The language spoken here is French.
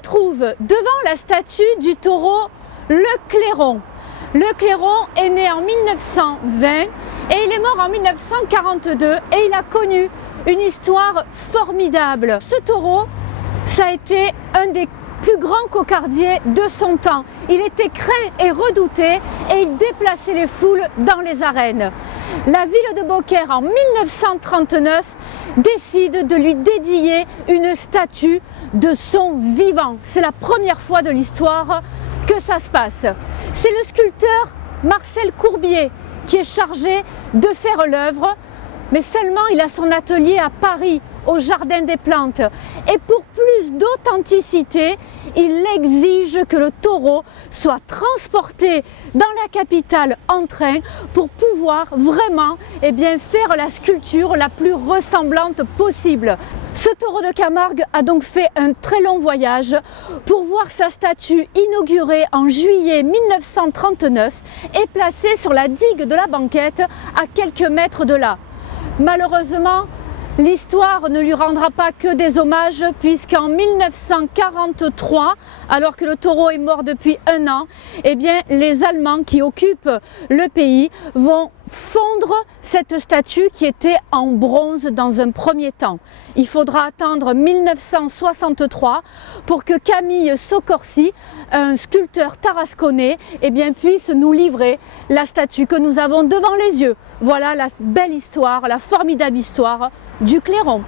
se trouve devant la statue du taureau Le Clairon. Le Clairon est né en 1920 et il est mort en 1942 et il a connu une histoire formidable. Ce taureau, ça a été un des plus grands cocardiers de son temps. Il était craint et redouté et il déplaçait les foules dans les arènes. La ville de Beaucaire en 1939 décide de lui dédier une statue de son vivant. C'est la première fois de l'histoire que ça se passe. C'est le sculpteur Marcel Courbier qui est chargé de faire l'œuvre, mais seulement il a son atelier à Paris, au Jardin des Plantes. Et pour plus d'authenticité, il exige que le taureau soit transporté dans la capitale en train pour pouvoir vraiment faire la sculpture la plus ressemblante possible. Ce taureau de Camargue a donc fait un très long voyage pour voir sa statue inaugurée en juillet 1939 et placée sur la digue de la Banquette à quelques mètres de là. Malheureusement, l'histoire ne lui rendra pas que des hommages puisqu'en 1943, alors que le taureau est mort depuis un an, les Allemands qui occupent le pays vont fondre cette statue qui était en bronze dans un premier temps. Il faudra attendre 1963 pour que Camille Soccorsi, un sculpteur tarasconnais, puisse nous livrer la statue que nous avons devant les yeux. Voilà la belle histoire, la formidable histoire du Clairon.